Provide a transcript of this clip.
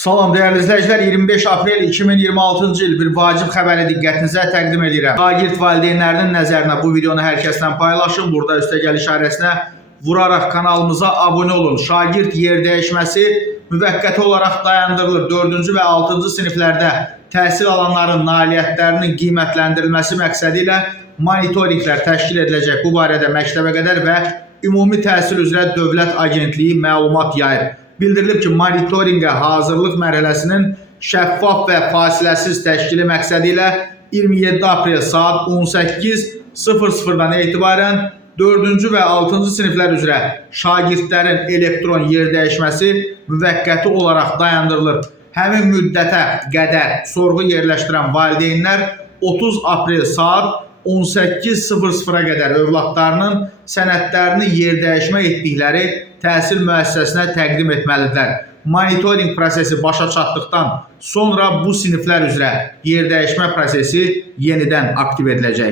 Salam değerli izləyicilər, 25 aprel 2026-cı il bir vacib xəbəri diqqətinizə təqdim edirəm. Şagird valideynlərinin nəzərinə bu videonu hər kəslə paylaşın. Burada üstəgəl işarəsinə vuraraq kanalımıza abunə olun. Şagird yer dəyişməsi müvəqqəti olaraq dayandırılır. 4-cü və 6-cı siniflərdə təhsil alanların nailiyyətlərinin qiymətləndirilməsi məqsədi ilə monitorinqlər təşkil ediləcək. Bu barədə Məktəbəqədər və Ümumi Təhsil üzrə Dövlət Agentliyi məlumat yayır. Bildirilib ki, monitorinqə hazırlıq mərhələsinin şəffaf və fasiləsiz təşkili məqsədi ilə 27 aprel saat 18:00-dan etibarən 4-cü və 6-cı siniflər üzrə şagirdlərin elektron yer dəyişməsi müvəqqəti olaraq dayandırılır. Həmin müddətə qədər sorğu yerləşdirən valideynlər 30 aprel saat 18:00-a qədər övladlarının sənədlərini yer dəyişmə etdikləri təhsil müəssisəsinə təqdim etməlidirlər. Monitorinq prosesi başa çatdıqdan sonra bu siniflər üzrə yer dəyişmə prosesi yenidən aktiv ediləcək.